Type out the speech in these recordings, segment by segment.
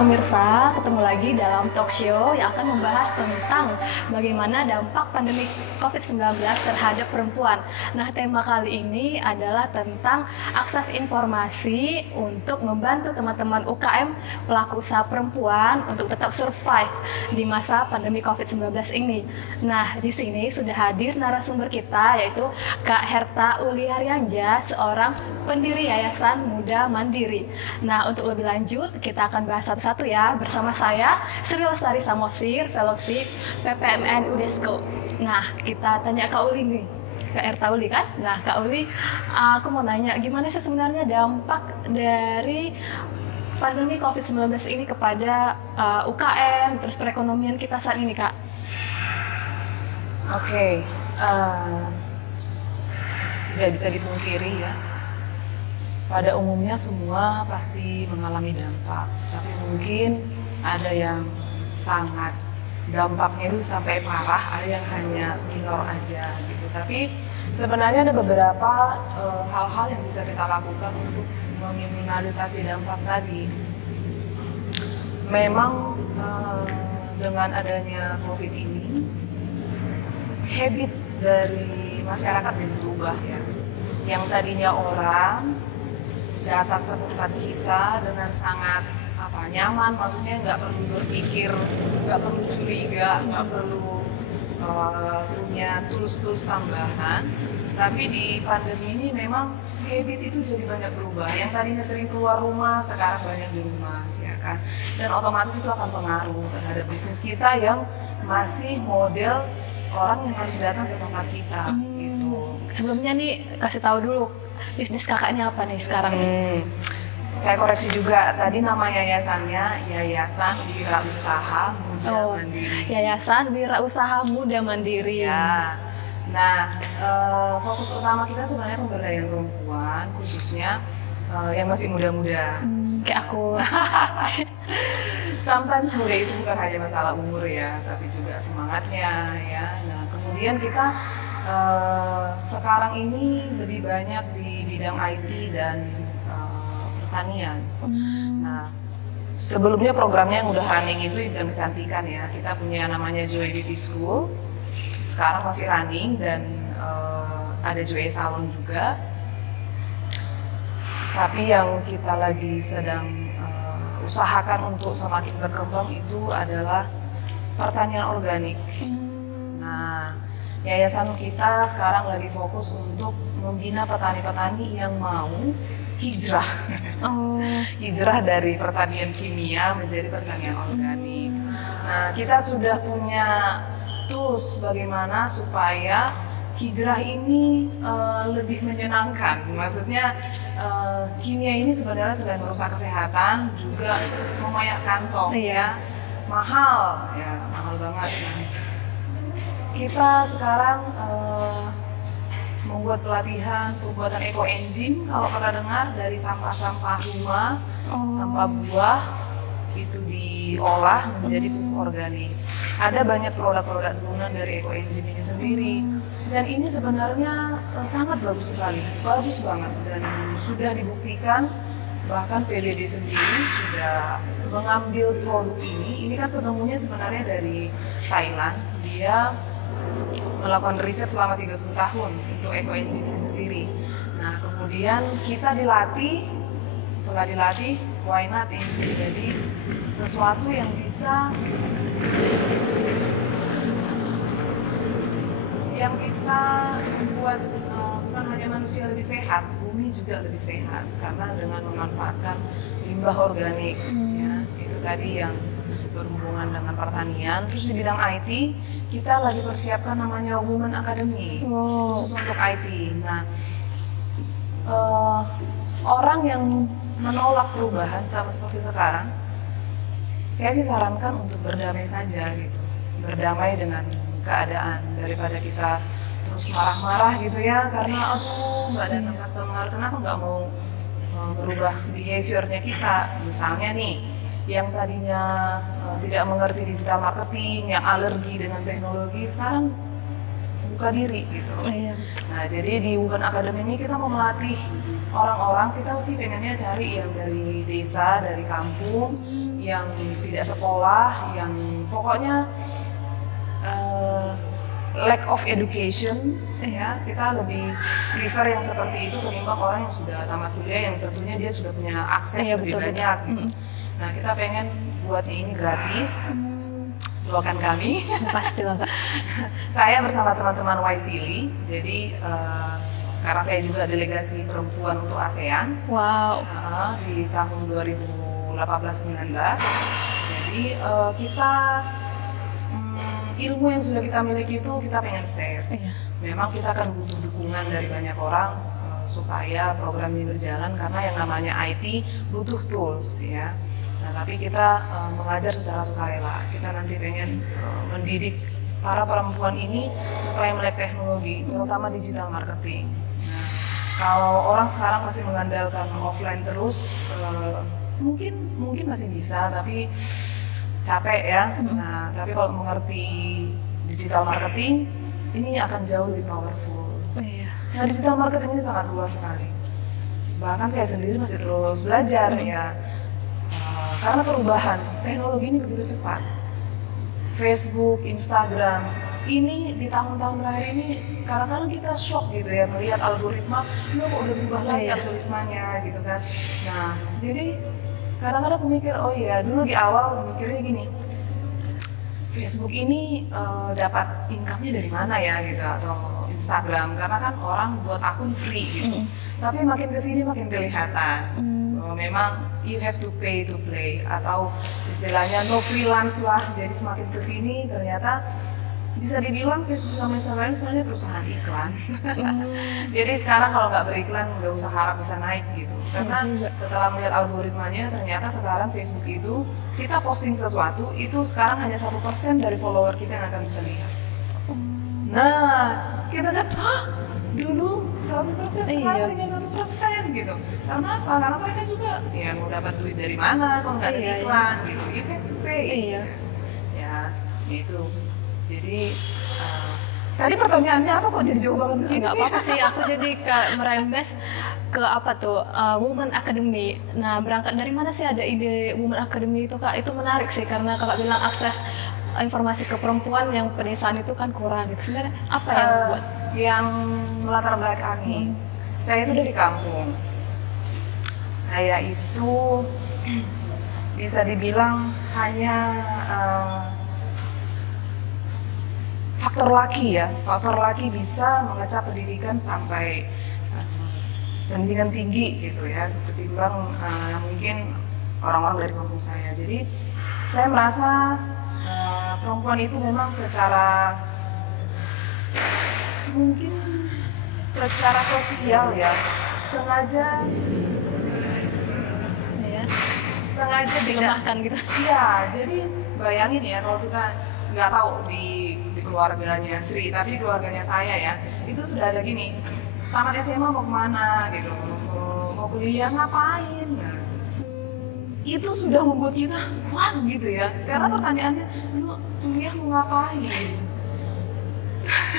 pemirsa, ketemu lagi dalam talk show yang akan membahas tentang bagaimana dampak pandemi COVID-19 terhadap perempuan. Nah, tema kali ini adalah tentang akses informasi untuk membantu teman-teman UKM pelaku usaha perempuan untuk tetap survive di masa pandemi COVID-19 ini. Nah, di sini sudah hadir narasumber kita, yaitu Kak Herta Uliarianja, seorang pendiri Yayasan Muda Mandiri. Nah, untuk lebih lanjut, kita akan bahas satu-satu ya, bersama saya Sri Lestari Samosir, Fellowship PPMN UNESCO. Nah, kita tanya Kak Uli nih, Kak Herta Uli kan? Nah, Kak Uli, aku mau nanya, gimana sih sebenarnya dampak dari pandemi COVID-19 ini kepada UKM, terus perekonomian kita saat ini, Kak? Oke, tidak bisa dipungkiri ya. Pada umumnya semua pasti mengalami dampak, tapi mungkin ada yang sangat dampaknya itu sampai parah, ada yang hanya minor aja gitu. Tapi sebenarnya ada beberapa hal-hal yang bisa kita lakukan untuk meminimalisasi dampak tadi. Memang dengan adanya COVID ini, habit dari masyarakat yang berubah ya. Yang tadinya orang datang ke tempat kita dengan sangat nyaman, maksudnya nggak perlu berpikir, nggak perlu curiga, nggak perlu punya tools-tools tambahan. Tapi di pandemi ini memang habit itu jadi banyak berubah. Yang tadinya sering keluar rumah sekarang banyak di rumah, ya kan? Dan otomatis itu akan pengaruh terhadap bisnis kita yang masih model orang yang harus datang ke tempat kita. Gitu. Sebelumnya nih kasih tahu dulu, bisnis kakaknya apa nih sekarang? Saya koreksi juga, tadi nama yayasannya Yayasan Wirausaha Muda Mandiri. Yayasan Wirausaha Muda Mandiri. Ya. Nah, fokus utama kita sebenarnya pemberdayaan perempuan, khususnya yang masih muda-muda. Kayak aku. Sometimes muda itu bukan hanya masalah umur ya, tapi juga semangatnya ya. Nah, kemudian kita sekarang ini lebih banyak di bidang IT dan pertanian. Nah, sebelumnya programnya yang udah running itu di bidang kecantikan ya. Kita punya namanya Joy Beauty School, sekarang masih running, dan ada Joy Salon juga. Tapi yang kita lagi sedang usahakan untuk semakin berkembang itu adalah pertanian organik. Nah, yayasan kita sekarang lagi fokus untuk membina petani-petani yang mau hijrah. Hijrah dari pertanian kimia menjadi pertanian organik. Nah, kita sudah punya tools bagaimana supaya hijrah ini lebih menyenangkan. Maksudnya kimia ini sebenarnya selain merusak kesehatan juga mengoyak kantong ya. Mahal banget. Nah, kita sekarang membuat pelatihan pembuatan eco engine, kalau pernah dengar, dari sampah-sampah rumah, sampah buah itu diolah menjadi pupuk organik. Ada banyak produk-produk turunan dari eco engine ini sendiri, dan ini sebenarnya sangat bagus sekali, bagus banget, dan sudah dibuktikan. Bahkan PBB sendiri sudah mengambil produk ini. Ini kan penemunya sebenarnya dari Thailand. Dia melakukan riset selama 30 tahun untuk eco engine ini sendiri. Nah, kemudian kita dilatih, setelah dilatih, why not ini menjadi sesuatu yang bisa membuat bukan hanya manusia lebih sehat, bumi juga lebih sehat, karena dengan memanfaatkan limbah organik ya, itu tadi yang berhubungan dengan pertanian. Terus di bidang IT kita lagi persiapkan namanya Women Academy, khusus untuk IT. Nah, orang yang menolak perubahan sama seperti sekarang, saya sih sarankan untuk berdamai saja gitu, berdamai dengan keadaan, daripada kita terus marah-marah gitu ya, karena nggak datang customer, kenapa nggak mau merubah behaviornya kita. Misalnya nih, yang tadinya tidak mengerti digital marketing, yang alergi dengan teknologi, sekarang membuka diri gitu. Iya. Nah, jadi di Women Academy ini kita mau melatih orang-orang, kita sih pengennya cari yang dari desa, dari kampung, yang tidak sekolah, yang pokoknya lack of education, ya. Kita lebih prefer yang seperti itu ketimbang orang yang sudah tamat kuliah, yang tentunya dia sudah punya akses lebih banyak. Gitu. Nah, kita pengen buatnya ini gratis. Doakan kami. Pastilah Kak. Saya bersama teman-teman YSEALI, jadi karena saya juga delegasi perempuan untuk ASEAN. Wow. Di tahun 2018-19. Jadi kita ilmu yang sudah kita miliki itu kita pengen share. Iya. Memang kita akan butuh dukungan dari banyak orang supaya program ini berjalan, karena yang namanya IT butuh tools ya. Nah, tapi kita mengajar secara sukarela. Kita nanti pengen mendidik para perempuan ini supaya melek teknologi, terutama digital marketing. Nah, kalau orang sekarang masih mengandalkan offline terus, mungkin masih bisa, tapi capek ya. Nah, tapi kalau mengerti digital marketing, ini akan jauh lebih powerful. Iya. Nah, digital marketing ini sangat luas sekali. Bahkan saya sendiri masih terus belajar ya. Karena perubahan teknologi ini begitu cepat. Facebook, Instagram, ini di tahun-tahun terakhir ini kadang-kadang kita shock gitu ya melihat algoritma, kok udah berubah lagi algoritmanya gitu kan. Nah, jadi kadang-kadang aku mikir, oh iya, dulu di awal mikirnya gini, Facebook ini dapat income-nya dari mana ya gitu, atau Instagram, karena kan orang buat akun free gitu. Tapi makin kesini makin kelihatan bahwa memang you have to pay to play, atau istilahnya no freelance lah. Jadi semakin kesini ternyata bisa dibilang Facebook sama Instagram sebenarnya perusahaan iklan. Jadi sekarang kalau nggak beriklan nggak usah harap bisa naik gitu. Karena setelah melihat algoritmanya, ternyata sekarang Facebook itu kita posting sesuatu itu sekarang hanya 1% dari follower kita yang akan bisa lihat. Nah, kita kan dulu 100%, sekarang hanya 1% gitu. Karena apa? Karena mereka juga ya mau dapat duit dari mana kalau nggak ada iklan gitu. You have to pay. Ya, itu. Jadi tadi pertanyaannya apa kok jadi jauh banget sih? Nggak apa-apa sih, aku jadi merembes ke apa tuh Women Academy. Nah, berangkat dari mana sih ada ide Women Academy itu Kak? Itu menarik sih karena Kakak bilang akses informasi ke perempuan yang pedesaan itu kan kurang gitu. Sebenarnya apa yang membuat? Yang melatar belakangi, saya itu dari kampung. Saya itu bisa dibilang hanya faktor laki ya, faktor laki bisa mengecap pendidikan sampai pendidikan tinggi gitu ya, ketimbang mungkin orang-orang dari kampung saya. Jadi saya merasa perempuan itu memang mungkin secara sosial ya sengaja dilemahkan gitu. Iya, jadi bayangin ya kalau kita nggak tahu di keluarganya Sri, tapi di keluarganya saya ya, itu sudah ada gini, tamat SMA mau kemana gitu, mau kuliah ngapain, nah, itu sudah membuat kita wah gitu ya, karena pertanyaannya, lu kuliah mau ngapain?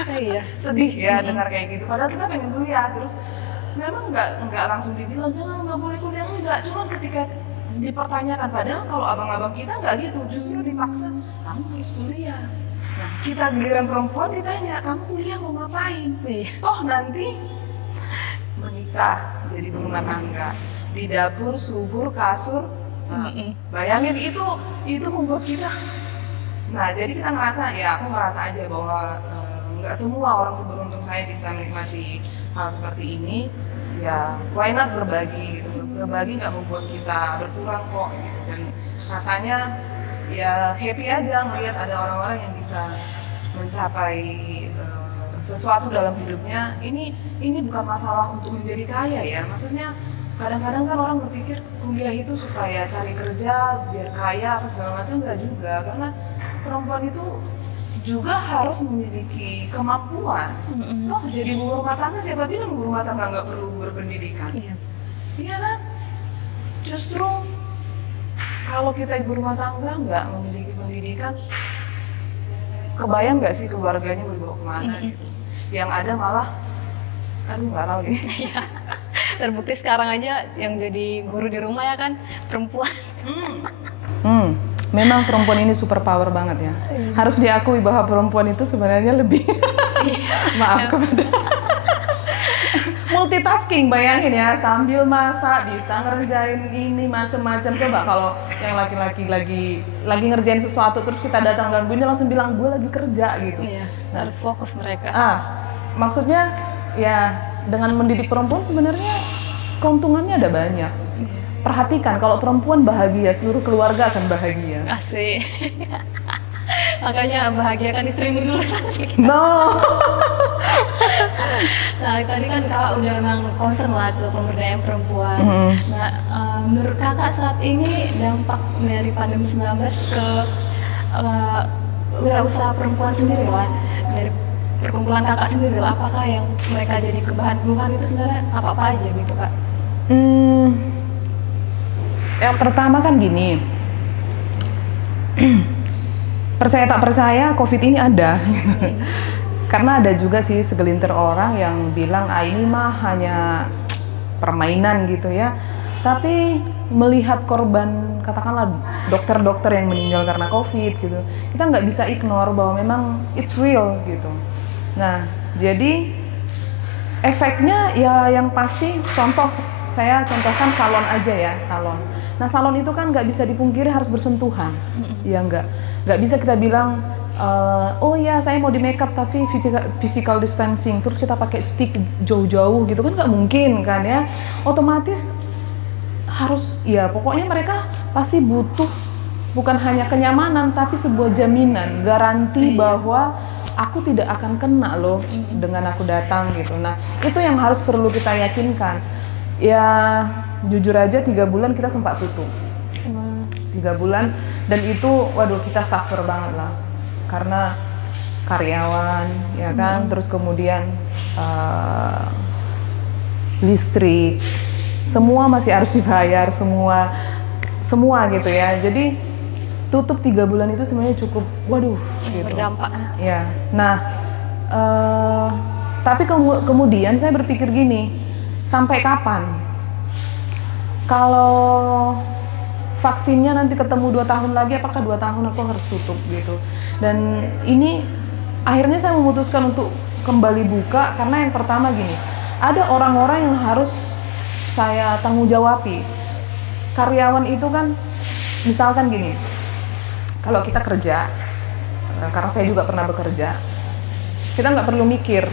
Iya. Sedih ya dengar kayak gitu, padahal kita pengen kuliah, terus memang nggak langsung dibilang jangan nggak boleh kuliah, enggak, cuman ketika dipertanyakan, padahal kalau abang-abang kita nggak gitu, justru dipaksa kamu harus kuliah. Nah, kita giliran perempuan ditanya kamu kuliah mau ngapain? Toh nanti menikah, jadi berumah tangga, di dapur, subur, kasur. Nah, bayangin itu membuat kita. Nah, jadi kita ngerasa, ya aku ngerasa aja bahwa nggak semua orang seberuntung saya bisa menikmati hal seperti ini. Ya, why not berbagi gitu. Berbagi nggak membuat kita berkurang kok gitu. Dan rasanya ya happy aja melihat ada orang-orang yang bisa mencapai sesuatu dalam hidupnya. Ini bukan masalah untuk menjadi kaya ya. Maksudnya kadang-kadang kan orang berpikir kuliah itu supaya cari kerja biar kaya apa segala macam, enggak juga, karena perempuan itu juga harus memiliki kemampuan. Toh jadi ibu rumah tangga, siapa bilang ibu rumah tangga nggak perlu berpendidikan? Iya kan? Justru kalau kita ibu rumah tangga nggak memiliki pendidikan, kebayang nggak sih keluarganya mau dibawa kemana gitu? Yang ada malah, aduh nggak tahu nih. Iya. Terbukti sekarang aja yang jadi guru di rumah ya kan perempuan. Memang perempuan ini super power banget ya. Harus diakui bahwa perempuan itu sebenarnya lebih maaf kepada multitasking. Bayangin ya, sambil masak bisa ngerjain ini macem-macem. Coba kalau yang laki-laki lagi ngerjain sesuatu terus kita datang gangguin, dia langsung bilang gue lagi kerja gitu. Iya, harus fokus mereka. Maksudnya ya dengan mendidik perempuan sebenarnya keuntungannya ada banyak. Perhatikan, kalau perempuan bahagia, seluruh keluarga akan bahagia. Asik. Makanya bahagiakan istrimu dulu. No. Nah, tadi kan kakak udah memang concern lah ke pemberdayaan perempuan. Nah, menurut kakak saat ini dampak dari pandemi 19 ke wirausaha perempuan sendiri lah, dari perkumpulan kakak sendiri lah, apakah yang mereka jadi kebahan itu sebenarnya apa aja gitu kak? Yang pertama kan gini, percaya tak percaya COVID ini ada. Karena ada juga sih segelintir orang yang bilang ini mah hanya permainan gitu ya. Tapi melihat korban, katakanlah dokter-dokter yang meninggal karena COVID gitu, kita nggak bisa ignore bahwa memang it's real gitu. Nah, jadi efeknya ya yang pasti, saya contohkan salon aja ya, salon. Nah, salon itu kan nggak bisa dipungkiri harus bersentuhan, ya nggak bisa kita bilang, oh ya saya mau di makeup tapi physical distancing, terus kita pakai stick jauh-jauh gitu kan nggak mungkin kan ya. Otomatis harus, ya pokoknya mereka pasti butuh bukan hanya kenyamanan tapi sebuah jaminan, garansi bahwa aku tidak akan kena loh dengan aku datang gitu. Nah, itu yang harus perlu kita yakinkan. Ya jujur aja 3 bulan kita sempat tutup. 3 bulan dan itu waduh kita suffer banget lah. Karena karyawan ya kan, terus kemudian listrik, semua masih harus dibayar, semua gitu ya. Jadi tutup 3 bulan itu sebenarnya cukup, waduh, gitu. Berdampak. Ya, nah, tapi kemudian saya berpikir gini, sampai kapan? Kalau vaksinnya nanti ketemu 2 tahun lagi, apakah 2 tahun aku harus tutup gitu? Dan ini akhirnya saya memutuskan untuk kembali buka karena yang pertama gini, ada orang-orang yang harus saya tanggung jawabi. Karyawan itu kan, misalkan gini, kalau kita kerja, karena saya juga pernah bekerja, kita nggak perlu mikir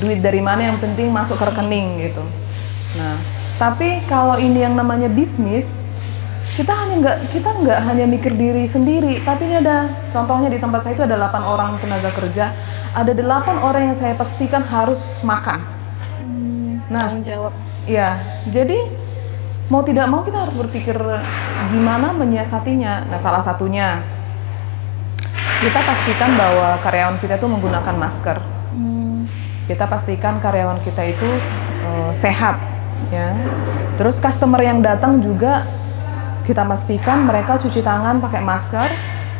duit dari mana, yang penting masuk ke rekening gitu. Nah, tapi kalau ini yang namanya bisnis, kita nggak hanya mikir diri sendiri, tapi ini ada contohnya di tempat saya itu ada 8 orang tenaga kerja, ada 8 orang yang saya pastikan harus makan. Nah, tanggung jawab. Ya, jadi mau tidak mau kita harus berpikir gimana menyiasatinya. Nah, salah satunya kita pastikan bahwa karyawan kita itu menggunakan masker. Kita pastikan karyawan kita itu sehat, ya. Terus customer yang datang juga kita pastikan mereka cuci tangan pakai masker.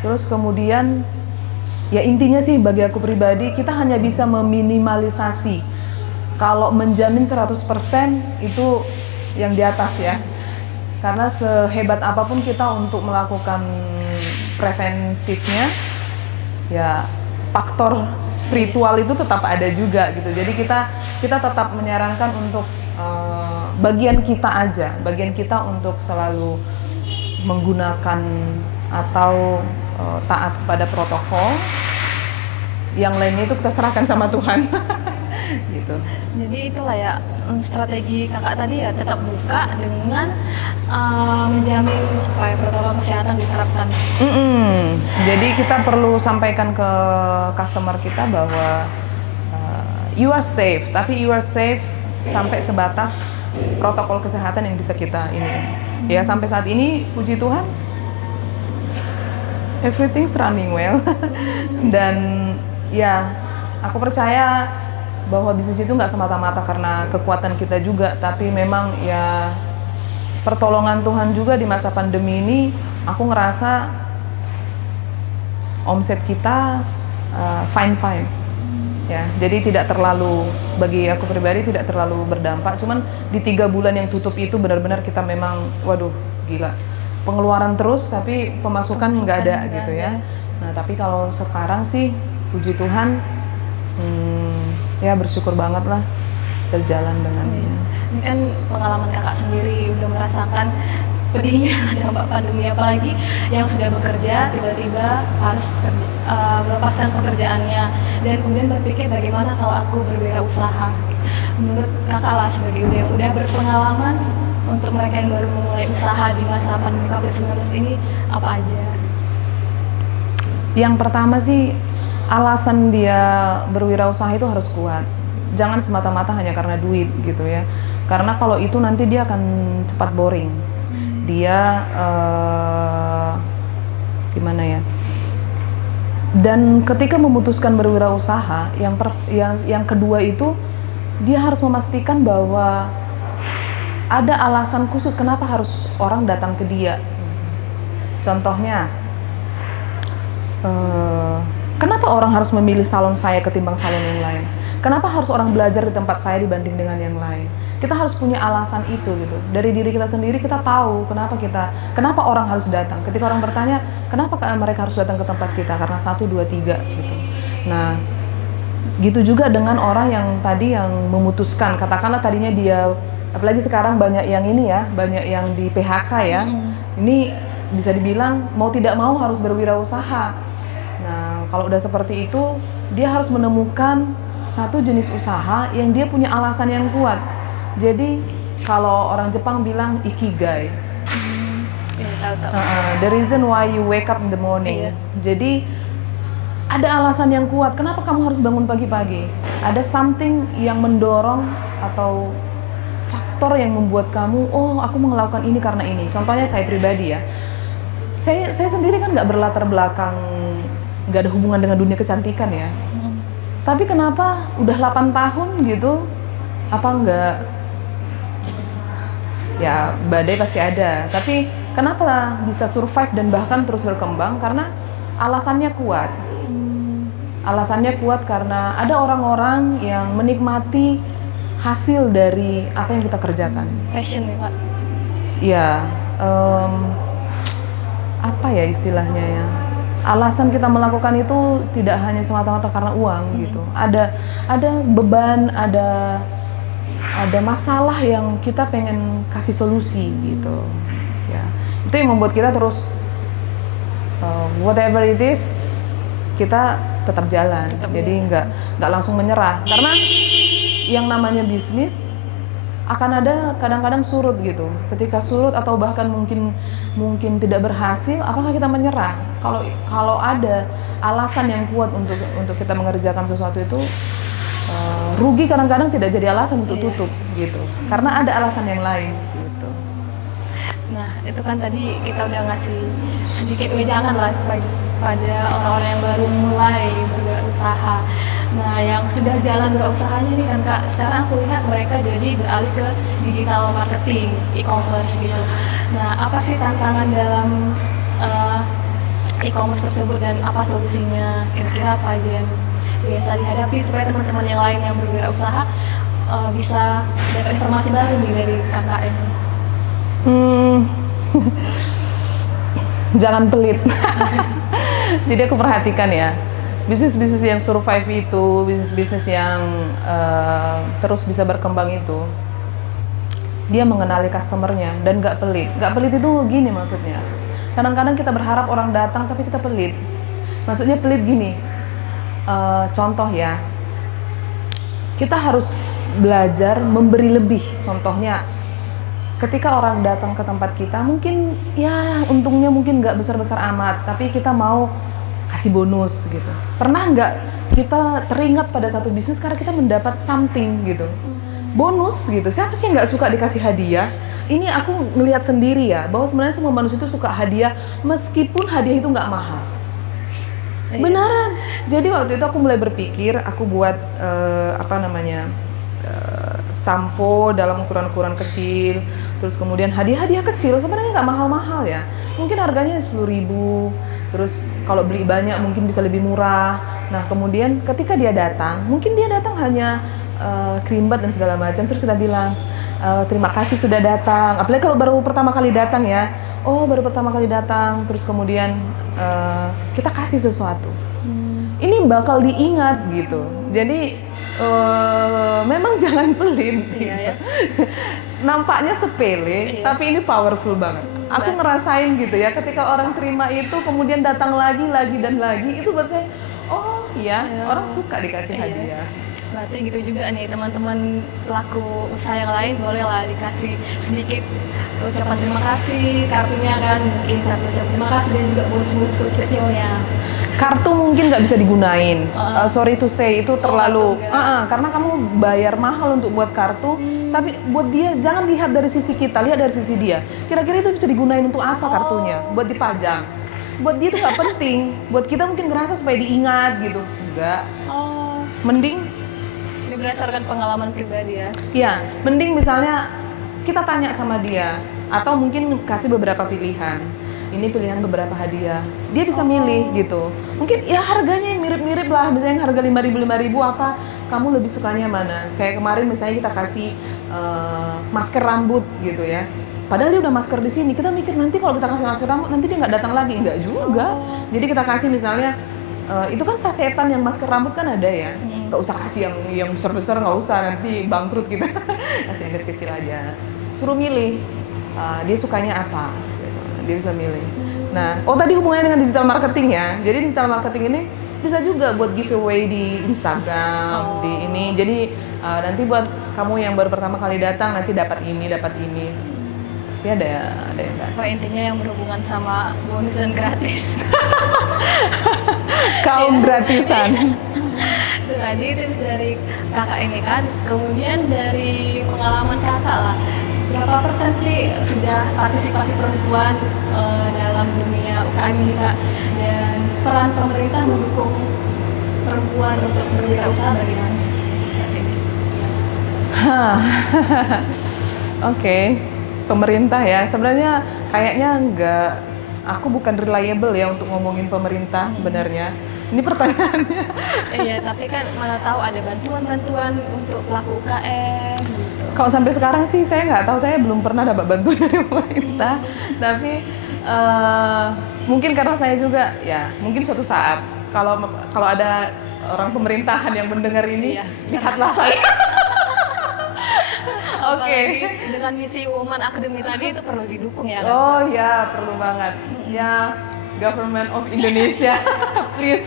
Terus kemudian ya intinya sih bagi aku pribadi kita hanya bisa meminimalisasi. Kalau menjamin 100% itu yang di atas ya. Karena sehebat apapun kita untuk melakukan preventifnya, ya faktor spiritual itu tetap ada juga gitu. Jadi kita tetap menyarankan untuk bagian kita untuk selalu menggunakan atau taat kepada protokol. Yang lainnya itu kita serahkan sama Tuhan. Gitu. Jadi itulah ya strategi kakak tadi ya, tetap buka dengan menjamin protokol kesehatan diterapkan. Jadi kita perlu sampaikan ke customer kita bahwa you are safe, tapi you are safe sampai sebatas protokol kesehatan yang bisa kita ini. Ya sampai saat ini puji Tuhan everything's running well. Dan ya aku percaya bahwa bisnis itu nggak semata-mata karena kekuatan kita juga, tapi memang ya pertolongan Tuhan juga di masa pandemi ini. Aku ngerasa omset kita fine-fine. Ya, jadi tidak terlalu, bagi aku pribadi tidak terlalu berdampak. Cuman di 3 bulan yang tutup itu benar-benar kita memang, waduh, gila. Pengeluaran terus, tapi pemasukan nggak ada gitu ya. Nah, tapi kalau sekarang sih, puji Tuhan, ya bersyukur banget lah berjalan dengan ini. Ini kan pengalaman kakak sendiri udah merasakan pedihnya dampak pandemi, apalagi yang sudah bekerja tiba-tiba harus melepaskan pekerjaannya dan kemudian berpikir bagaimana kalau aku berwirausaha. Menurut kakak lah sebagai yang udah berpengalaman, untuk mereka yang baru memulai usaha di masa pandemi COVID-19 ini apa aja? Yang pertama sih, alasan dia berwirausaha itu harus kuat. Jangan semata-mata hanya karena duit gitu ya. Karena kalau itu nanti dia akan cepat boring. Dia gimana ya? Dan ketika memutuskan berwirausaha, yang kedua itu dia harus memastikan bahwa ada alasan khusus kenapa harus orang datang ke dia. Contohnya, kenapa orang harus memilih salon saya ketimbang salon yang lain? Kenapa harus orang belajar di tempat saya dibanding dengan yang lain? Kita harus punya alasan itu gitu. Dari diri kita sendiri kita tahu kenapa orang harus datang. Ketika orang bertanya, kenapa mereka harus datang ke tempat kita? Karena 1, 2, 3 gitu. Nah, gitu juga dengan orang yang tadi yang memutuskan, katakanlah tadinya dia, apalagi sekarang banyak yang ini ya, banyak yang di PHK ya. Ini bisa dibilang mau tidak mau harus berwirausaha. Nah, kalau udah seperti itu, dia harus menemukan satu jenis usaha yang dia punya alasan yang kuat. Jadi kalau orang Jepang bilang ikigai, the reason why you wake up in the morning. Jadi ada alasan yang kuat. Kenapa kamu harus bangun pagi-pagi? Ada something yang mendorong atau faktor yang membuat kamu, oh aku melakukan ini karena ini. Contohnya saya pribadi ya, saya sendiri kan nggak berlatar belakang, nggak ada hubungan dengan dunia kecantikan ya. Tapi kenapa udah 8 tahun gitu, apa enggak? Ya badai pasti ada, tapi kenapa bisa survive dan bahkan terus berkembang? Karena alasannya kuat. Alasannya kuat karena ada orang-orang yang menikmati hasil dari apa yang kita kerjakan. Passion ya Pak? Ya, apa ya istilahnya ya? Alasan kita melakukan itu tidak hanya semata-mata karena uang gitu. Ada beban, ada masalah yang kita pengen kasih solusi gitu. Ya, itu yang membuat kita terus whatever it is, kita tetap jalan. Jadi nggak langsung menyerah. Karena yang namanya bisnis akan ada kadang-kadang surut gitu. Ketika surut atau bahkan mungkin tidak berhasil, apakah kita menyerah? Kalau ada alasan yang kuat untuk kita mengerjakan sesuatu itu, rugi kadang-kadang tidak jadi alasan untuk tutup gitu. Karena ada alasan yang lain gitu. Nah, itu kan tadi kita udah ngasih sedikit wejangan lah pada orang-orang yang baru mulai berusaha. Nah, yang sudah jalan berusaha nih kan Kak, sekarang aku lihat mereka jadi beralih ke digital marketing, e-commerce gitu. Nah, apa sih tantangan dalam e-commerce tersebut dan apa solusinya? Kira-kira apa aja yang biasa dihadapi supaya teman-teman yang lain yang berwirausaha bisa dapat informasi baru nih dari Kakak ini? Jangan pelit. Jadi aku perhatikan ya, bisnis-bisnis yang survive itu, bisnis-bisnis yang terus bisa berkembang itu, dia mengenali customernya dan nggak pelit. Nggak pelit itu gini maksudnya. Kadang-kadang kita berharap orang datang tapi kita pelit. Maksudnya pelit gini, contoh ya, kita harus belajar memberi lebih. Contohnya, ketika orang datang ke tempat kita, mungkin ya untungnya mungkin nggak besar-besar amat, tapi kita mau kasih bonus gitu. Pernah nggak kita teringat pada satu bisnis karena kita mendapat something gitu, bonus gitu? Siapa sih yang nggak suka dikasih hadiah? Ini aku ngelihat sendiri ya, bahwa sebenarnya semua manusia itu suka hadiah, meskipun hadiah itu nggak mahal. Beneran. Jadi waktu itu aku mulai berpikir, aku buat sampo dalam ukuran-ukuran kecil, terus kemudian hadiah-hadiah kecil, sebenarnya nggak mahal-mahal ya, mungkin harganya 10.000, terus kalau beli banyak mungkin bisa lebih murah. Nah kemudian ketika dia datang, mungkin dia datang hanya kerimbat dan segala macam, terus kita bilang terima kasih sudah datang. Apalagi kalau baru pertama kali datang ya, oh baru pertama kali datang, terus kemudian kita kasih sesuatu. Ini bakal diingat gitu. Jadi memang jangan pelit. Iya, ya. Nampaknya sepele, Iya. tapi ini powerful banget. Aku ngerasain gitu ya, ketika orang terima itu kemudian datang lagi dan lagi, itu buat saya, oh iya, orang suka dikasih Iya. hadiah. Berarti gitu juga nih teman-teman pelaku usaha yang lain, bolehlah dikasih sedikit ucapan terima kasih, kartunya kan mungkin kartu ucapan terima kasih dan juga bonus-bonus kecilnya. Kartu mungkin nggak bisa digunain, sorry to say itu terlalu, kartu nggak. karena kamu bayar mahal untuk buat kartu, tapi buat dia jangan lihat dari sisi kita, lihat dari sisi dia. Kira-kira itu bisa digunain untuk apa kartunya? Buat dipajang. Buat dia itu nggak penting. Buat kita mungkin ngerasa supaya diingat gitu, enggak. Oh, Mending, ini berdasarkan pengalaman pribadi ya. ya, mending misalnya kita tanya sama dia, atau mungkin kasih beberapa pilihan. Ini pilihan beberapa hadiah, dia bisa milih gitu. Mungkin ya harganya yang mirip-mirip lah, misalnya yang harga 5.000 apa, kamu lebih sukanya mana? Kayak kemarin misalnya kita kasih masker rambut gitu ya. Padahal dia udah masker di sini, kita mikir nanti kalau kita kasih masker rambut nanti dia nggak datang lagi, nggak juga. Jadi kita kasih misalnya itu kan sasetan yang masker rambut kan ada ya, nggak usah kasih yang besar-besar, nggak usah, nanti bangkrut kita. Kasih yang kecil-kecil aja. Suruh milih dia sukanya apa. Dia bisa milih. Nah, tadi hubungannya dengan digital marketing ya. Jadi digital marketing ini bisa juga buat giveaway di Instagram, di ini. Jadi nanti buat kamu yang baru pertama kali datang nanti dapat ini. Pasti ada yang dapat. Oh, intinya yang berhubungan sama bonus dan gratis. Kaum gratisan. Itu tadi tips dari kakak ini kan, kemudian dari pengalaman kakak lah, berapa persen sih sudah partisipasi perempuan dalam dunia UKM ini kak, dan peran pemerintah mendukung perempuan untuk berwirausaha bagaimana saat ini? Oke, pemerintah ya. Sebenarnya kayaknya enggak. Aku bukan reliable ya untuk ngomongin pemerintah sebenarnya. Ini pertanyaannya. Iya, tapi kan mana tahu ada bantuan-bantuan untuk pelaku UKM gitu. Kalau sampai sekarang sih saya nggak tahu, saya belum pernah dapat bantuan dari pemerintah. Tapi mungkin karena saya juga ya mungkin suatu saat kalau ada orang pemerintahan yang mendengar ini, Iya. lihatlah saya. Oke. Apalagi dengan misi Women Academy tadi itu perlu didukung ya kan? Oh ya, perlu banget. Ya, Government of Indonesia, please.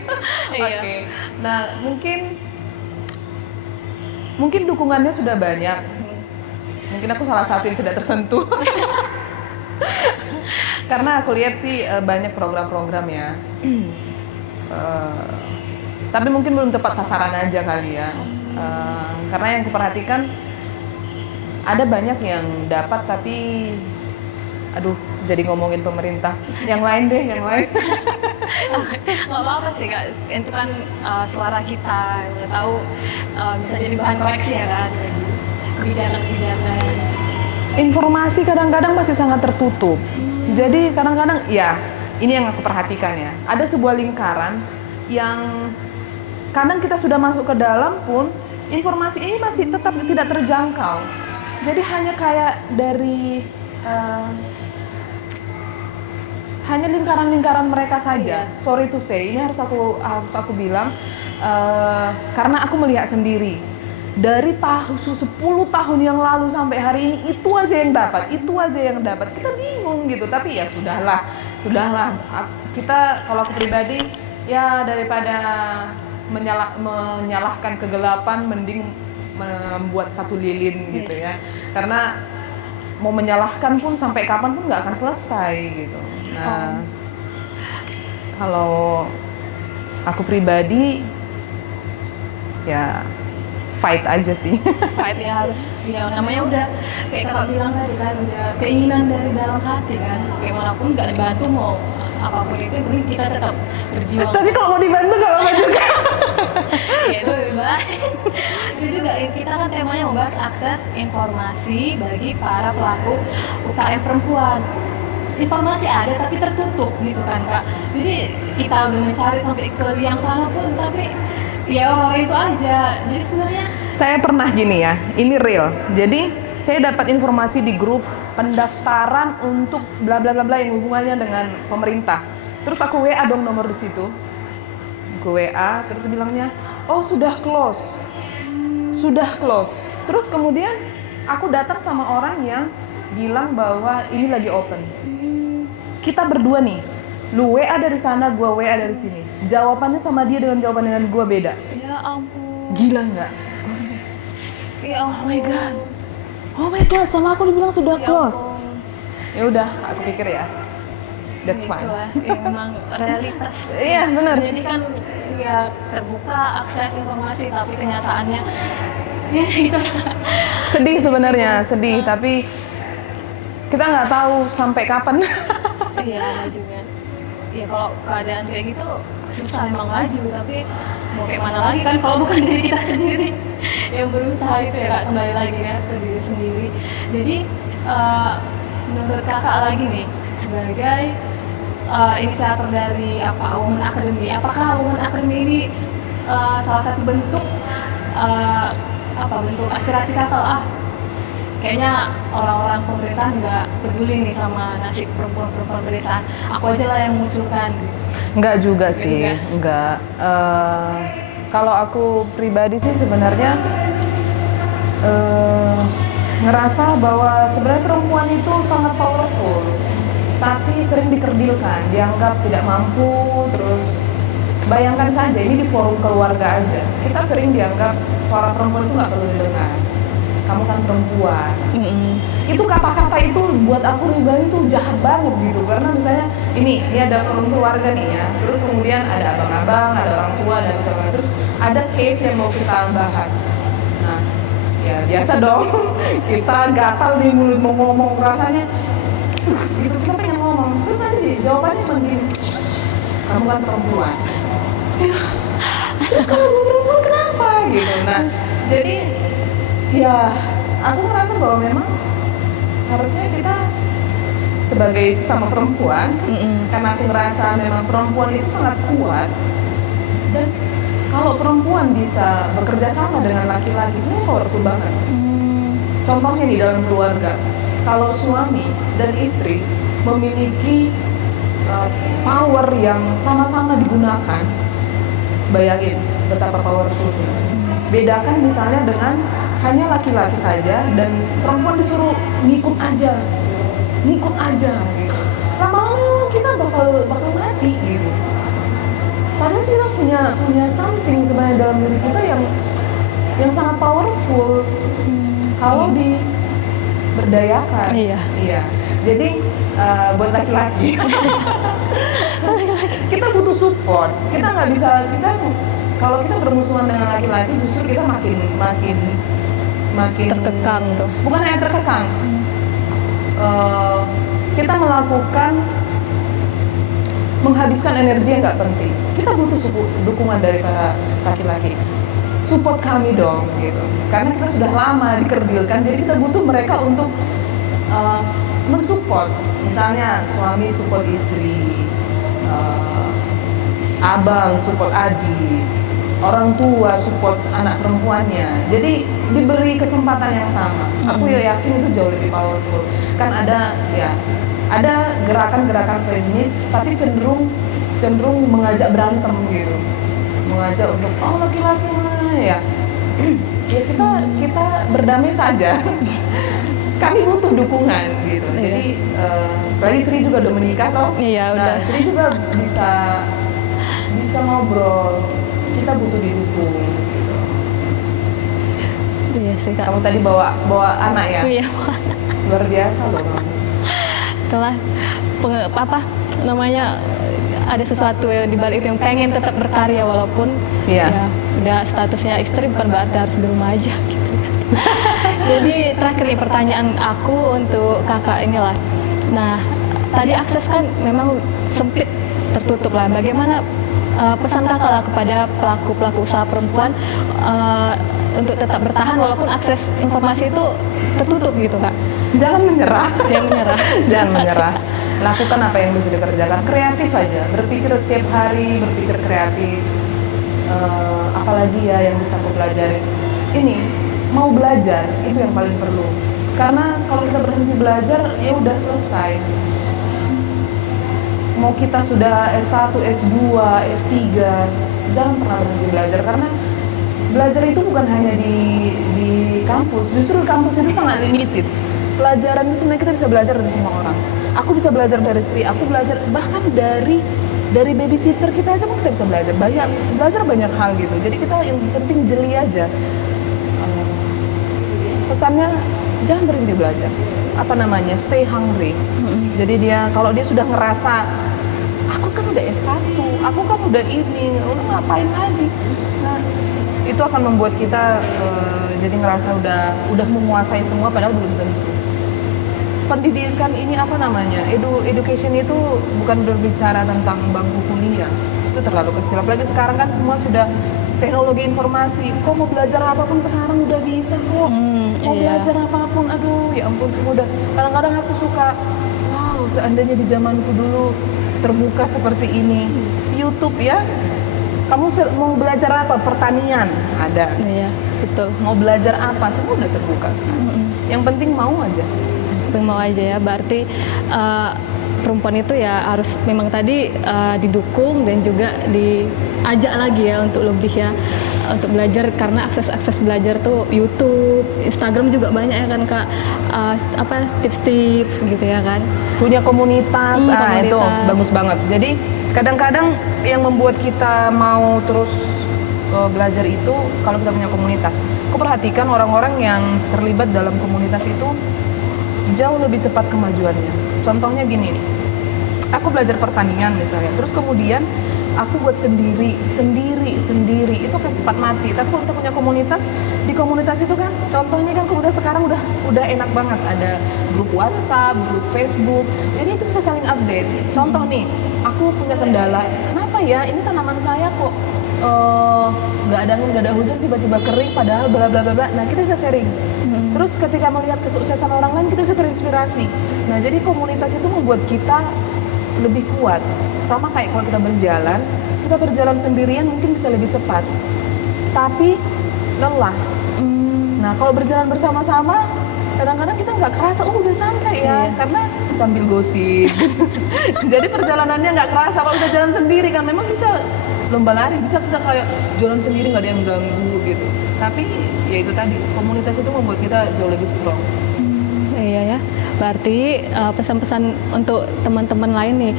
Iya. Oke. Nah, mungkin dukungannya sudah banyak. Mungkin aku salah satu yang tidak tersentuh. Karena aku lihat sih banyak program-program ya. Tapi mungkin belum tepat sasaran aja kali ya. Karena yang kuperhatikan ada banyak yang dapat tapi aduh jadi ngomongin pemerintah. Yang lain deh, yang lain. Nggak apa-apa sih kak, itu kan suara kita, udah tahu bisa jadi bahan koreksi ya kan, kebijakan-kebijakan. Informasi kadang-kadang masih sangat tertutup. Jadi kadang-kadang ya ini yang aku perhatikan ya. Ada sebuah lingkaran yang kadang kita sudah masuk ke dalam pun informasi ini masih tetap tidak terjangkau. Jadi hanya kayak dari hanya lingkaran-lingkaran mereka saja. Sorry to say, ini harus aku bilang karena aku melihat sendiri dari 10 tahun yang lalu sampai hari ini itu aja yang dapat. Kita bingung gitu, tapi ya sudahlah. Kita kalau aku pribadi ya daripada menyalahkan kegelapan mending membuat satu lilin gitu ya. Karena mau menyalahkan pun sampai kapan pun nggak akan selesai gitu. Nah, kalau aku pribadi ya fight aja sih. Fight ya harus, ya namanya udah kayak kakak bilang tadi kan, udah keinginan dari dalam hati kan, kayak manapun nggak dibantu mau apapun itu, mending kita tetap berjuang. Tapi kalau mau dibantu nggak apa juga. Ya itu lebih baik. Itu juga kita kan temanya membahas akses informasi bagi para pelaku UKM perempuan. informasi ada tapi tertutup gitu kan Kak. Jadi kita udah mencari sampai ke liang sana pun tapi ya orang itu aja. Jadi sebenarnya Saya pernah gini ya, ini real. Jadi saya dapat informasi di grup pendaftaran untuk bla bla bla bla yang hubungannya dengan pemerintah. Terus aku WA dong nomor di situ. Aku WA terus bilangnya, "Oh, sudah close." Sudah close. Terus kemudian aku datang sama orang yang bilang bahwa ini lagi open. Kita berdua nih, lu WA dari sana, gua WA dari sini. Jawabannya sama dia dengan jawaban dengan gua beda. ya ampun. Gila nggak? Ya ampun. Oh my god, sama aku dibilang sudah Ya close. ampun. Ya udah, aku pikir ya, that's fine. Itulah, ya memang realitas. Iya, benar. Jadi kan ya terbuka akses informasi tapi kenyataannya ya itu. Sedih sebenarnya, sedih. Tapi kita nggak tahu sampai kapan. Iya, ada juga. Ya kalau keadaan kayak gitu susah emang maju, tapi mau kayak mana lagi kan kalau bukan dari kita sendiri yang berusaha itu ya Kak, kembali lagi ya ke diri sendiri. Jadi menurut Kakak lagi nih sebagai inisiator dari Women Academy, apakah Women Academy ini salah satu bentuk bentuk aspirasi Kakak kayaknya orang-orang pemerintah nggak peduli nih sama nasib perempuan-perempuan pedesaan, aku aja lah yang mengusulkan gitu. Enggak juga sih, enggak. Kalau aku pribadi sih sebenarnya ngerasa bahwa sebenarnya perempuan itu sangat powerful, tapi sering dikerdilkan, dianggap tidak mampu. Terus bayangkan saja ini di forum keluarga aja, kita sering dianggap suara perempuan itu nggak perlu didengar. Kamu kan perempuan. Itu kata-kata itu buat aku pribadi tuh jahat banget gitu, karena misalnya ini ada forum keluarga nih ya, terus kemudian ada abang-abang, ada orang tua, ada misalnya, terus ada case yang mau kita bahas. Nah, ya biasa dong, kita gatal di mulut mau ngomong, rasanya gitu, kita pengen ngomong, terus nanti jawabannya cuma gini, kamu kan perempuan. Terus kalau perempuan kenapa gitu? Nah, jadi ya aku merasa bahwa memang harusnya kita sebagai sesama perempuan, karena aku merasa memang perempuan itu sangat kuat, dan kalau perempuan bisa bekerja sama dengan laki-laki, semua powerful banget. Contohnya di dalam keluarga, kalau suami dan istri memiliki power yang sama-sama digunakan, bayangin betapa powerfulnya. Bedakan misalnya dengan hanya laki-laki saja dan perempuan disuruh ngikut aja gitu. Lama-lama kita bakal mati gitu. Padahal kita punya something sebenarnya dalam diri kita yang sangat powerful kalau diberdayakan. Iya. Jadi buat laki-laki kita butuh support. Kita nggak bisa, kalau kita bermusuhan dengan laki-laki justru kita makin terkekang tuh. Bukan hanya terkekang, kita menghabiskan energi yang nggak penting. Kita butuh dukungan dari para laki-laki. Support kami dong gitu, karena kita sudah lama dikerdilkan, jadi kita butuh mereka untuk mensupport. Misalnya suami support istri, abang support adik, orang tua support anak perempuannya. Jadi diberi kesempatan yang sama. Aku yakin itu jauh lebih powerful. Kan ada gerakan-gerakan feminis tapi cenderung mengajak berantem gitu. Mengajak untuk laki-laki mana ya. Ya kita berdamai saja. Kami butuh dukungan gitu. Jadi apalagi Sri juga udah menikah toh. Iya, udah. Sri juga bisa ngobrol. Kita butuh didukung gitu. Iya sih Kak. Kamu tadi bawa anak ya? Iya. Luar biasa loh kamu. Itulah ada sesuatu yang dibalik itu yang pengen tetap berkarya walaupun ya udah statusnya istri, bukan berarti harus di rumah aja gitu kan. Jadi terakhir nih pertanyaan aku untuk Kakak inilah. Nah, tadi akses kan memang sempit, tertutup lah. Bagaimana pesan Kakak lah kepada pelaku usaha perempuan untuk tetap bertahan walaupun akses informasi itu tertutup gitu Kak? Jangan menyerah. Jangan menyerah. Jangan menyerah. lakukan apa yang bisa dikerjakan, kreatif aja, berpikir tiap hari, berpikir kreatif. Apalagi ya yang bisa aku pelajarin, ini mau belajar itu yang paling perlu, karena kalau kita berhenti belajar ya udah selesai. Mau kita sudah S1, S2, S3, jangan pernah berhenti belajar, karena belajar itu bukan hanya di kampus, justru kampus itu sangat limited. Pelajaran itu sebenarnya kita bisa belajar dari semua orang. Aku bisa belajar dari Sri, aku belajar bahkan dari babysitter kita aja kita bisa belajar banyak hal gitu. Jadi kita yang penting jeli aja. Pesannya jangan berhenti belajar. Apa namanya? Stay hungry. Jadi kalau dia sudah ngerasa aku kan udah S1, aku kan udah ini, udah ngapain lagi? Nah, itu akan membuat kita jadi ngerasa udah menguasai semua, padahal belum tentu. Pendidikan ini apa namanya? Education itu bukan berbicara tentang bangku kuliah, itu terlalu kecil. Apalagi sekarang kan semua sudah teknologi informasi. Kok mau belajar apapun sekarang udah bisa kok. Mau belajar apapun, aduh ya ampun semua udah. Kadang-kadang aku suka, wow seandainya di zamanku dulu terbuka seperti ini. YouTube ya. Kamu mau belajar apa? Pertanian ada. Iya, betul. Mau belajar apa? Semua udah terbuka sekarang. Yang penting mau aja. Mau aja ya, berarti perempuan itu ya harus memang tadi didukung dan juga diajak lagi ya untuk lebih ya untuk belajar, karena akses belajar tuh YouTube, Instagram juga banyak ya kan Kak, tips-tips gitu ya kan. Punya komunitas, komunitas. Itu bagus banget. Jadi kadang-kadang yang membuat kita mau terus belajar itu kalau kita punya komunitas. Aku perhatikan orang-orang yang terlibat dalam komunitas itu jauh lebih cepat kemajuannya. Contohnya gini nih, aku belajar pertanian misalnya, terus kemudian aku buat sendiri, itu kan cepat mati. Tapi kalau kita punya komunitas, di komunitas itu kan, contohnya kan komunitas sekarang udah enak banget, ada grup WhatsApp, grup Facebook, jadi itu bisa saling update. Contoh nih, aku punya kendala, kenapa ya ini tanaman saya kok nggak ada angin, nggak ada hujan, tiba-tiba kering, padahal bla bla bla bla. Nah kita bisa sharing. Terus ketika melihat kesuksesan orang lain, kita bisa terinspirasi. Nah jadi komunitas itu membuat kita lebih kuat. Sama kayak kalau kita berjalan sendirian mungkin bisa lebih cepat, tapi lelah. Nah kalau berjalan bersama-sama, kadang-kadang kita nggak kerasa, udah sampai ya, karena sambil gosip. Jadi perjalanannya nggak kerasa. Kalau kita jalan sendiri kan memang bisa lomba lari, bisa kita kayak jalan sendiri nggak ada yang ganggu gitu. Tapi ya itu tadi, komunitas itu membuat kita jauh lebih strong. Iya ya, berarti pesan-pesan untuk teman-teman lain nih,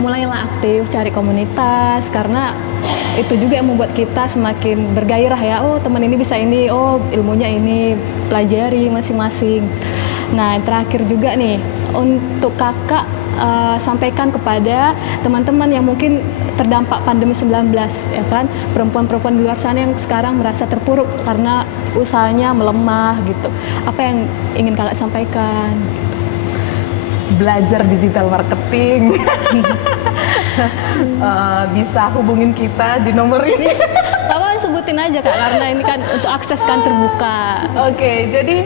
mulailah aktif cari komunitas, karena itu juga yang membuat kita semakin bergairah ya. Oh teman ini bisa ini, oh ilmunya ini, pelajari masing-masing. Nah terakhir juga nih, untuk kakak sampaikan kepada teman-teman yang mungkin terdampak pandemi 19 ya kan, perempuan-perempuan di luar sana yang sekarang merasa terpuruk karena usahanya melemah gitu. Apa yang ingin kakak sampaikan? Belajar digital marketing. Bisa hubungin kita di nomor ini. Apa sebutin aja Kak, karena ini kan untuk akses kan terbuka. Oke, jadi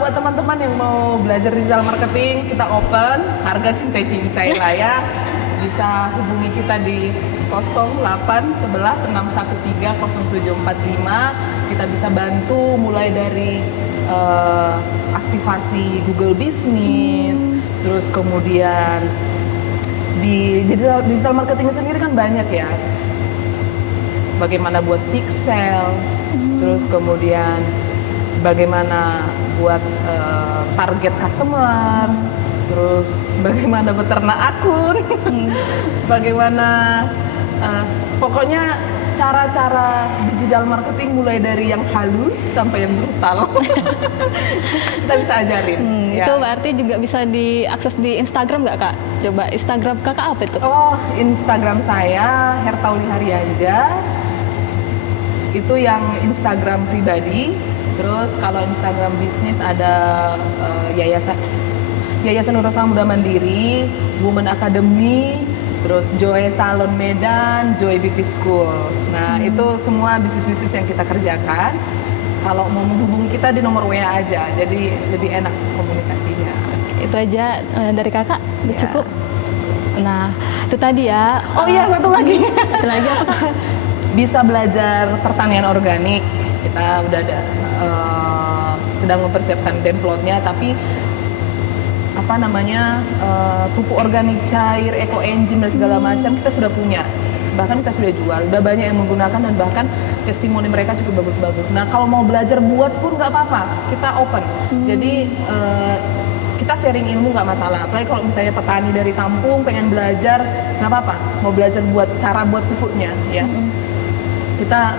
buat teman-teman yang mau belajar digital marketing, kita open, harga cincai-cincai lah ya. Bisa hubungi kita di 08 11 613 0745. Kita bisa bantu mulai dari aktivasi Google Business, terus kemudian di digital marketing sendiri kan banyak ya. Bagaimana buat pixel, terus kemudian bagaimana buat target customer, terus bagaimana beternak akun, bagaimana pokoknya cara-cara digital marketing mulai dari yang halus sampai yang brutal. Kita bisa ajarin. Ya. Itu berarti juga bisa diakses di Instagram nggak Kak? Coba Instagram kakak apa itu? Oh, Instagram saya Hertauli Haryanja. Itu yang Instagram pribadi. Terus kalau Instagram bisnis ada Yayasan Usaha Muda Mandiri, Women Academy, terus Joy Salon Medan, Joy Beauty School. Nah itu semua bisnis-bisnis yang kita kerjakan. Kalau mau menghubungi kita di nomor WA aja, jadi lebih enak komunikasinya. itu aja dari kakak udah Ya. cukup. Nah itu tadi ya. Oh iya, satu lagi. Satu lagi apa Kak? Bisa belajar pertanian organik. Kita udah ada sedang mempersiapkan template-nya, tapi apa namanya pupuk organik cair, eco engine dan segala macam kita sudah punya. Bahkan kita sudah jual, udah banyak yang menggunakan dan bahkan testimoni mereka cukup bagus-bagus. Nah kalau mau belajar buat pun nggak apa-apa, kita open. Jadi kita sharing ilmu nggak masalah. Apalagi kalau misalnya petani dari kampung pengen belajar, nggak apa-apa. Mau belajar buat cara buat pupuknya, ya. Kita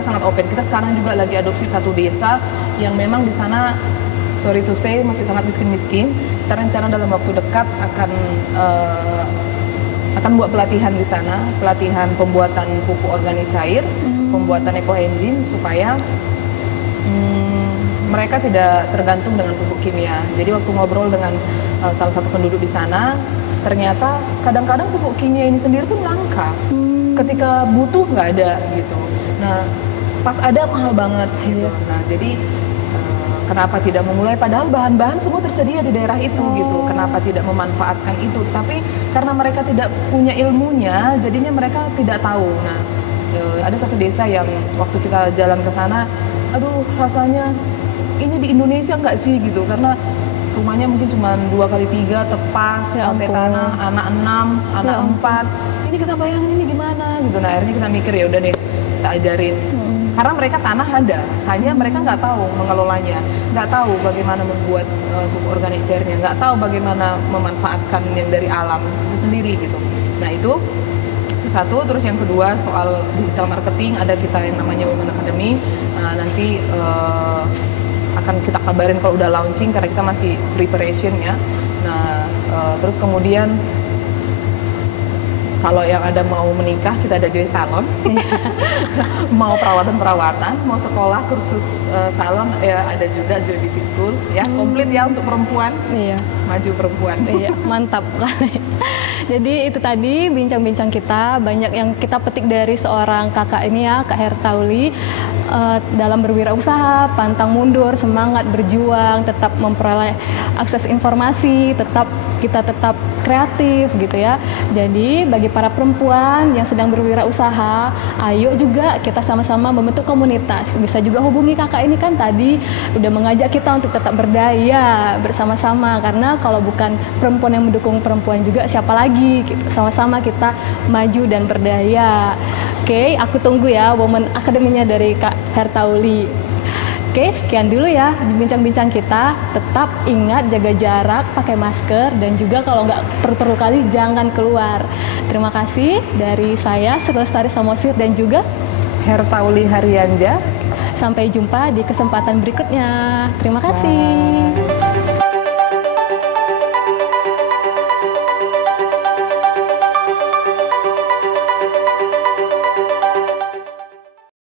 sangat open. Kita sekarang juga lagi adopsi satu desa yang memang di sana, sorry to say, masih sangat miskin-miskin. Kita rencana dalam waktu dekat akan buat pelatihan di sana, pelatihan pembuatan pupuk organik cair, pembuatan eco engine supaya mereka tidak tergantung dengan pupuk kimia. Jadi waktu ngobrol dengan salah satu penduduk di sana, ternyata kadang-kadang pupuk kimia ini sendiri pun langka. Ketika butuh nggak ada gitu. Nah pas ada mahal banget gitu. Nah jadi kenapa tidak memulai, padahal bahan-bahan semua tersedia di daerah itu gitu. Kenapa tidak memanfaatkan itu? Tapi karena mereka tidak punya ilmunya, jadinya mereka tidak tahu. Nah, ada satu desa yang waktu kita jalan ke sana, aduh rasanya ini di Indonesia nggak sih gitu, karena rumahnya mungkin cuma 2x3 tepas, lantai tanah, anak 6, anak 4. Ini kita bayangin ini gimana gitu. Nah akhirnya kita mikir ya udah deh kita ajarin. Karena mereka tanah ada, hanya mereka nggak tahu mengelolanya, nggak tahu bagaimana membuat pupuk organik cairnya, nggak tahu bagaimana memanfaatkan yang dari alam itu sendiri gitu. Nah itu satu. Terus yang kedua soal digital marketing, ada kita yang namanya Women Academy. Nanti akan kita kabarin kalau udah launching karena kita masih preparation ya. Nah terus kemudian kalau yang ada mau menikah, kita ada Joy Salon. Mau perawatan-perawatan, mau sekolah kursus salon, ya ada juga Joy Beauty School. Ya, komplit ya untuk perempuan. Iya. Maju perempuan. Iya, mantap kali. Jadi itu tadi bincang-bincang kita, banyak yang kita petik dari seorang kakak ini ya, Kak Hertauli, dalam berwirausaha, pantang mundur, semangat berjuang, tetap memperoleh akses informasi, kita tetap kreatif gitu ya. Jadi bagi para perempuan yang sedang berwirausaha, ayo juga kita sama-sama membentuk komunitas. Bisa juga hubungi kakak ini kan tadi udah mengajak kita untuk tetap berdaya bersama-sama, karena kalau bukan perempuan yang mendukung perempuan juga siapa lagi gitu. Sama-sama kita maju dan berdaya. Oke, aku tunggu ya Women Academy-nya dari Kak Hertauli. Oke, sekian dulu ya bincang-bincang kita. Tetap ingat jaga jarak, pakai masker, dan juga kalau nggak perlu kali jangan keluar. Terima kasih dari saya, Lestari Samosir, dan juga Hertauli Haryanja. Sampai jumpa di kesempatan berikutnya. Terima kasih. Bye.